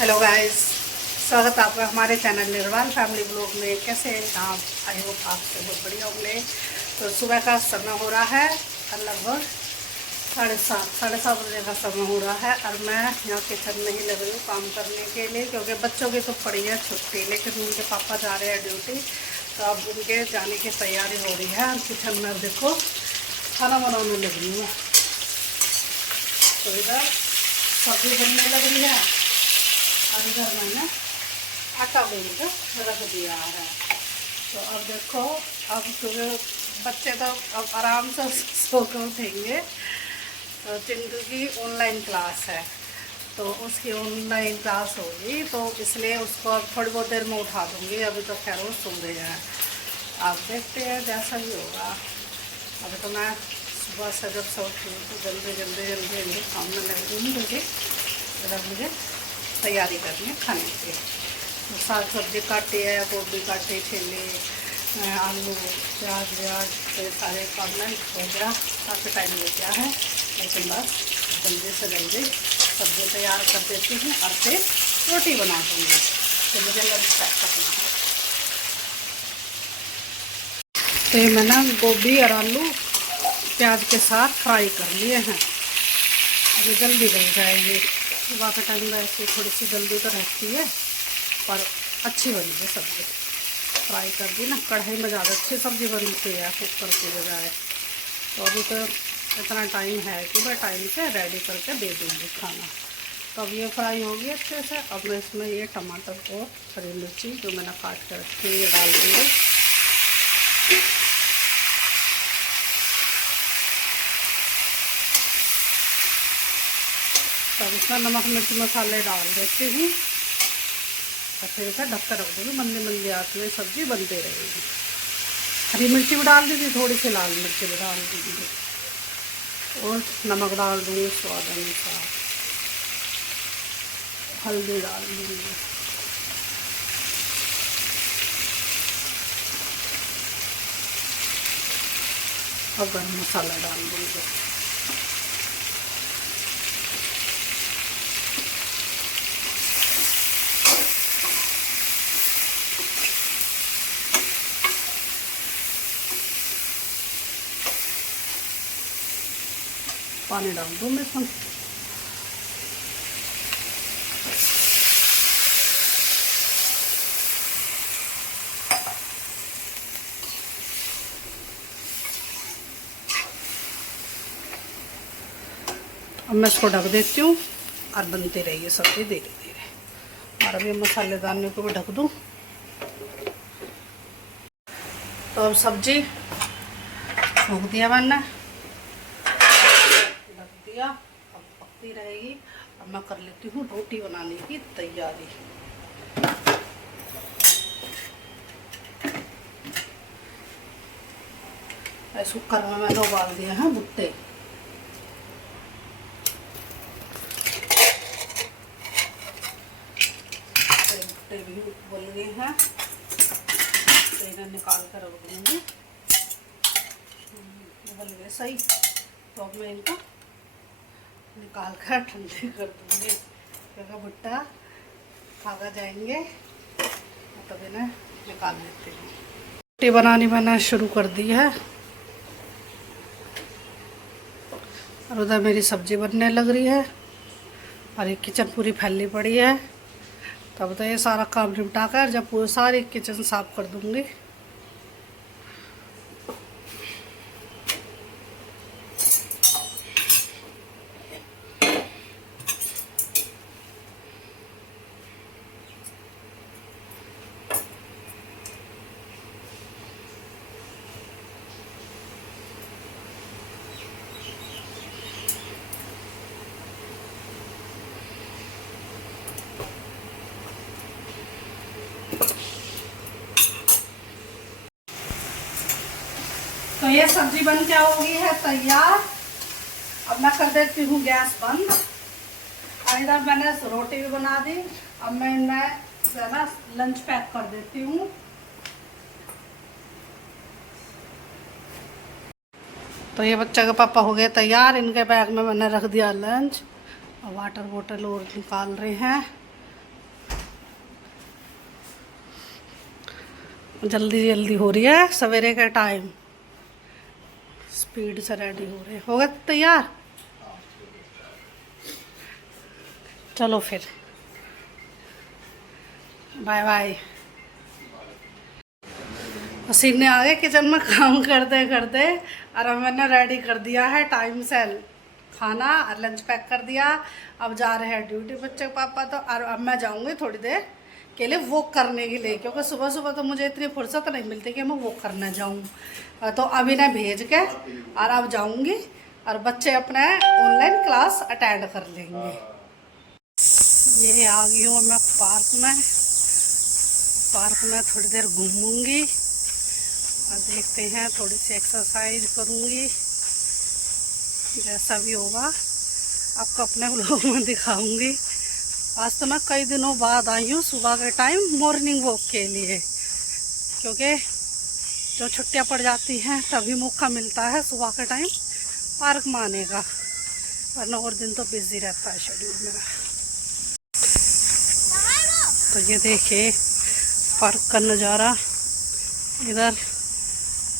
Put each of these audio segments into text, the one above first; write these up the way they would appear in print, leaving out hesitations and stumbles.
Hello guys, स्वागत है आपका हमारे चैनल निर्वाल फैमिली ब्लॉग में। कैसे हैं आप? आई होप आप सब बहुत बढ़िया होंगे। तो सुबह का समय हो रहा है और लगभग 7:30 बजे का समय हो रहा है और मैं यहाँ किचन में ही लग रही हूँ काम करने के लिए, क्योंकि बच्चों की तो पड़ी है छुट्टी, लेकिन उनके पापा जा रहे हैं ड्यूटी, तो अब उनके जाने की तैयारी हो रही है। और किचन में देखो खाना बनाने लग रही हूँ। तो इधर सब्जी बनने लग रही है और इधर मैंने आटा गूंद कर रख दिया है। तो अब देखो, अब क्योंकि बच्चे तो अब आराम से सो कर उठेंगे, तो चिंटू की ऑनलाइन क्लास है, तो उसकी ऑनलाइन क्लास होगी, तो इसलिए उसको अब थोड़ी बहुत देर में उठा दूँगी। अभी तो खैर वो सो रहे हैं, आप देखते हैं जैसा भी होगा। अभी तो मैं सुबह से जब से उठी तो जल्दी जल्दी जल्दी जल्दी काम में लगी हूँ, क्योंकि इधर मुझे तैयारी करनी है खाने की। तो साग सब्जी काटी है, गोभी काटी, छिली, आलू, प्याज व्याज, तो सारे काम में हो गया। काफ़ी टाइम लग गया है, लेकिन बस जल्दी से जल्दी सब्जी तैयार कर देती हूँ और फिर रोटी बना दूँगी। तो मुझे लंच पैक करना है। तो ये मैंने गोभी और आलू प्याज के साथ फ्राई कर लिए हैं, अभी जल्दी बन जाएगी। सुबह के टाइम में ऐसे थोड़ी सी जल्दी तो रहती है, पर अच्छी बनी है सब्ज़ी। फ्राई कर दी ना, कढ़ाई में ज़्यादा अच्छी सब्ज़ी बनती है कुकर की बजाय। तो अभी तो इतना टाइम है कि मैं टाइम से रेडी करके दे दूँगी खाना। तो अब ये फ्राई होगी अच्छे से। अब मैं इसमें ये टमाटर और हरी मिर्ची जो मैंने काट कर रखी है ये डाल दूँगी। तब इसमें नमक मिर्च मसाले डाल देती हूँ और फिर इसे ढककर रख दूँगी। मंदी मंदी आँच में सब्ज़ी बनती रहेगी। हरी मिर्ची भी डाल दीजिए, थोड़ी सी लाल मिर्ची भी डाल दीजिए और नमक डाल दूँगी स्वाद अनुसार, हल्दी डाल दूँगी। और गरम मसाला डाल दूँगी। पानी डाल दूँ मैं इसमें। अब मैं इसको ढक देती हूँ और बनती रही है सब्ज़ी धीरे धीरे। और अभी मसाले डालने को भी ढक दूँ। तो अब सब्ज़ी फूँक दिया मैंने, ढक दिया, अब पकती रहेगी। अब मैं कर लेती हूँ रोटी बनाने की तैयारी। इस कुकर में मैंने उबाल दिया है भुट्टे। भुट्टे भी उबल गए हैं, तो इन्हें निकाल कर रख दूँगी। उबल गए सही, तो अब मैं इनको निकाल कर ठंडे कर दूँगी, क्योंकि भुट्टा खागा जाएंगे। तब इन्हें निकाल लेते हैं। रोटी बनानी मैंने शुरू कर दी है और उधर मेरी सब्ज़ी बनने लग रही है और ये किचन पूरी फैली पड़ी है। तब तो ये सारा काम निपटा कर जब पूरी सारी किचन साफ़ कर दूँगी। तो ये सब्जी बन के हो गई है तैयार। अब मैं कर देती हूँ गैस बंद। और इधर मैंने रोटी भी बना दी। अब मैं इनमें ज़रा लंच पैक कर देती हूँ। तो ये बच्चे के पापा हो गए तैयार, इनके बैग में मैंने रख दिया लंच। और वाटर बोतल और निकाल रहे हैं जल्दी जल्दी हो रही है सवेरे का टाइम, स्पीड से रेडी हो रहे। हो गए तैयार? चलो फिर, बाय बाय। असीम ने आगे किचन में काम करते करते और मैंने रेडी कर दिया है टाइम से खाना और लंच पैक कर दिया। अब जा रहे हैं ड्यूटी बच्चे के पापा तो, और अब मैं जाऊंगी थोड़ी देर के लिए वॉक करने के लिए, क्योंकि सुबह सुबह तो मुझे इतनी फुर्सत नहीं मिलती कि मैं वॉक करने जाऊँ। तो अभी ने भेज के और अब जाऊंगी और बच्चे अपने ऑनलाइन क्लास अटेंड कर लेंगे। ये आ गई हूँ मैं पार्क में। पार्क में थोड़ी देर घूमूंगी और देखते हैं, थोड़ी सी एक्सरसाइज करूंगी, जैसा भी होगा आपको अपने व्लॉग में दिखाऊंगी। आज तो मैं कई दिनों बाद आई हूँ सुबह के टाइम मॉर्निंग वॉक के लिए, क्योंकि जो छुट्टियाँ पड़ जाती हैं तभी मौका मिलता है सुबह के टाइम पार्क में आने का, वरना और दिन तो बिजी रहता है शेड्यूल मेरा। तो ये देखिए पार्क का नज़ारा, इधर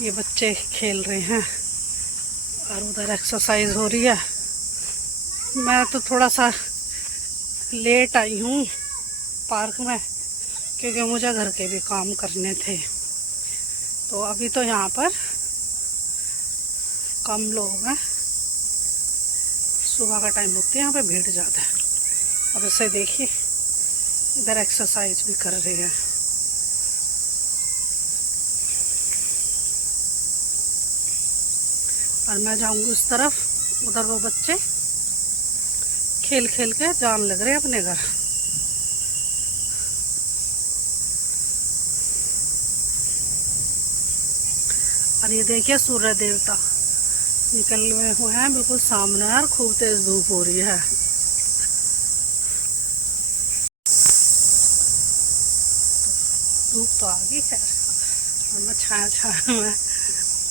ये बच्चे खेल रहे हैं और उधर एक्सरसाइज हो रही है। मैं तो थोड़ा सा लेट आई हूँ पार्क में, क्योंकि मुझे घर के भी काम करने थे। तो अभी तो यहाँ पर कम लोग हैं, सुबह का टाइम होती है, यहाँ पे भीड़ ज़्यादा है। अब इसे देखिए इधर एक्सरसाइज भी कर रहे हैं। और मैं जाऊंगी उस तरफ, उधर वो बच्चे खेल खेल के जान लग रहे हैं अपने घर। और ये देखिए सूर्य देवता निकले हुए हैं बिल्कुल सामने, और खूब तेज धूप हो रही है। धूप तो आ गई खैर, और मैं छाया छाया में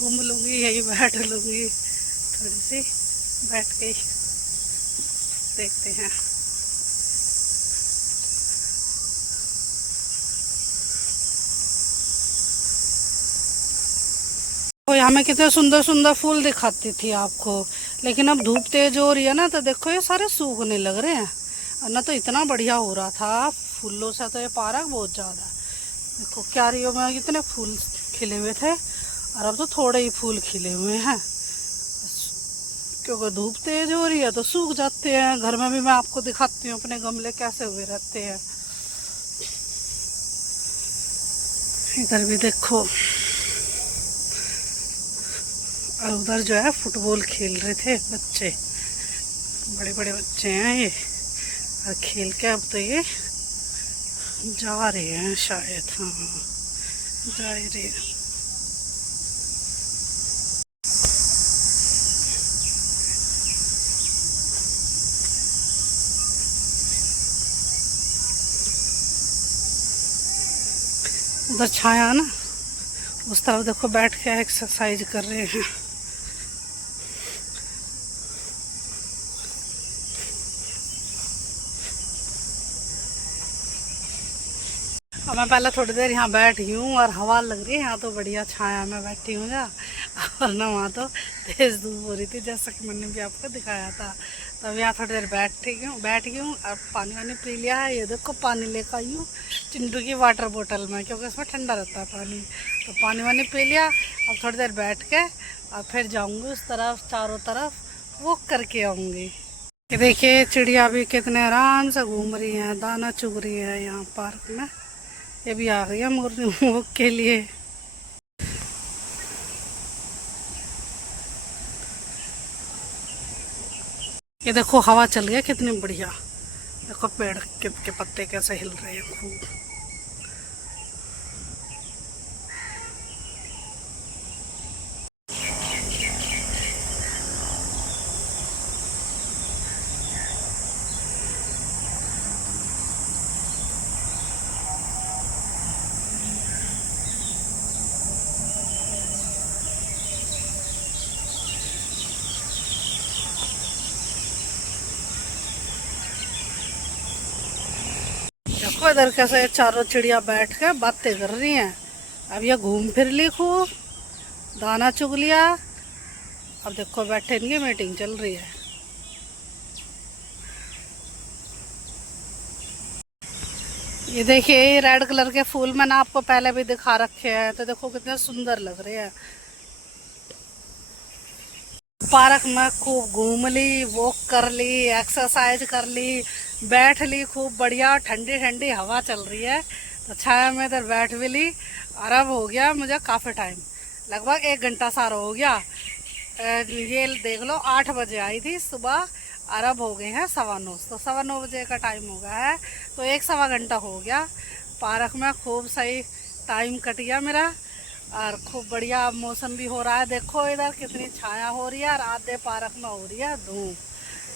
घूम लूँगी, यही बैठ लूँगी, थोड़ी सी बैठ के देखते हैं। तो यहाँ में कितने सुंदर सुंदर फूल दिखाती थी आपको, लेकिन अब धूप तेज हो रही है ना, तो देखो ये सारे सूखने लग रहे हैं। और ना तो इतना बढ़िया हो रहा था फूलों से, तो ये पार्क बहुत ज़्यादा, देखो क्यारियों में कितने फूल खिले हुए थे, और अब तो थोड़े ही फूल खिले हुए हैं, क्योंकि धूप तेज हो रही है तो सूख जाते हैं। घर में भी मैं आपको दिखाती हूँ अपने गमले कैसे हुए रहते हैं। इधर भी देखो, और उधर जो है फुटबॉल खेल रहे थे बच्चे, बड़े बड़े बच्चे हैं ये, और खेल के अब तो ये जा रहे हैं शायद, हाँ जा रहे हैं। उधर छाया ना, उस तरफ देखो बैठ के एक्सरसाइज कर रहे हैं। अब मैं पहले थोड़ी देर यहाँ बैठी हूँ और हवा लग रही है, यहाँ तो बढ़िया छाया में बैठी हूँ जा, और ना वहाँ तो तेज़ धूप हो रही थी, जैसा कि मैंने भी आपको दिखाया था। तो अब यहाँ थोड़ी देर बैठ गई हूँ और पानी वानी पी लिया है। ये देखो पानी लेकर आई हूँ चिंटू की वाटर बोतल में, क्योंकि इसमें ठंडा रहता है पानी। तो पानी वानी पी लिया, अब थोड़ी देर बैठ के और फिर जाऊँगी उस तरफ, चारों तरफ वॉक करके आऊँगी। ये देखिए चिड़िया भी कितने आराम से घूम रही हैं, दाना चुग रही है यहाँ पार्क में। ये भी आ गई है मॉर्निंग वॉक के लिए। ये देखो हवा चल गया कितनी बढ़िया, देखो पेड़ के पत्ते कैसे हिल रहे हैं खूब। देखो इधर कैसे चारों चिड़िया बैठ के बातें कर रही हैं, अब ये घूम फिर ली खूब, दाना चुग लिया। अब देखो बैठे, इनकी मीटिंग चल रही है। ये देखिए, ये रेड कलर के फूल मैंने आपको पहले भी दिखा रखे हैं, तो देखो कितने सुंदर लग रहे हैं। पार्क में खूब घूम ली, वॉक कर ली, एक्सरसाइज कर ली, बैठ ली, खूब बढ़िया ठंडी ठंडी हवा चल रही है। तो छाया में इधर बैठ भी ली। और अब हो गया मुझे काफ़ी टाइम, लगभग 1 घंटा सारा हो गया। ये देख लो, 8 बजे आई थी सुबह, और अब हो गए हैं 9:15, तो 9:15 बजे का टाइम हो गया है। तो 1 सवा घंटा हो गया पार्क में, खूब सही टाइम कट गया मेरा। और खूब बढ़िया मौसम भी हो रहा है, देखो इधर कितनी छाया हो रही है, और आधे पार्क में हो रही है धूप।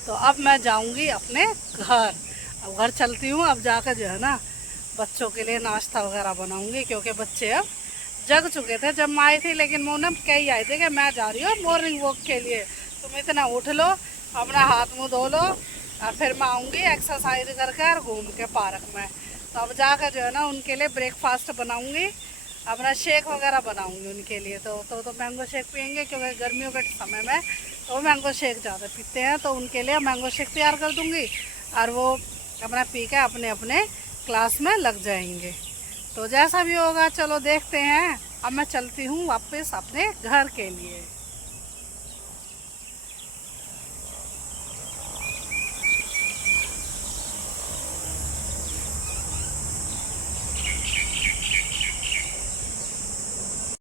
तो अब मैं जाऊंगी अपने घर, अब घर चलती हूँ। अब जाकर जो है ना, बच्चों के लिए नाश्ता वगैरह बनाऊंगी, क्योंकि बच्चे अब जग चुके थे जब मैं आई थी। लेकिन मैं उन्हें कही आई थी कि मैं जा रही हूँ मॉर्निंग वॉक के लिए, तुम इतना उठ लो, अपना हाथ मुँह धो लो, और फिर मैं आऊँगी एक्सरसाइज करके और घूम के पार्क में। तो अब जाकर जो है ना, उनके लिए ब्रेकफास्ट बनाऊँगी, अपना शेक वगैरह बनाऊंगी उनके लिए। तो मैंगो शेक पियेंगे, क्योंकि गर्मियों के समय में तो मैंगो शेक ज़्यादा पीते हैं। तो उनके लिए मैंगो शेक तैयार कर दूंगी, और वो अपना पी के अपने अपने क्लास में लग जाएंगे। तो जैसा भी होगा, चलो देखते हैं। अब मैं चलती हूँ वापस अपने घर के लिए।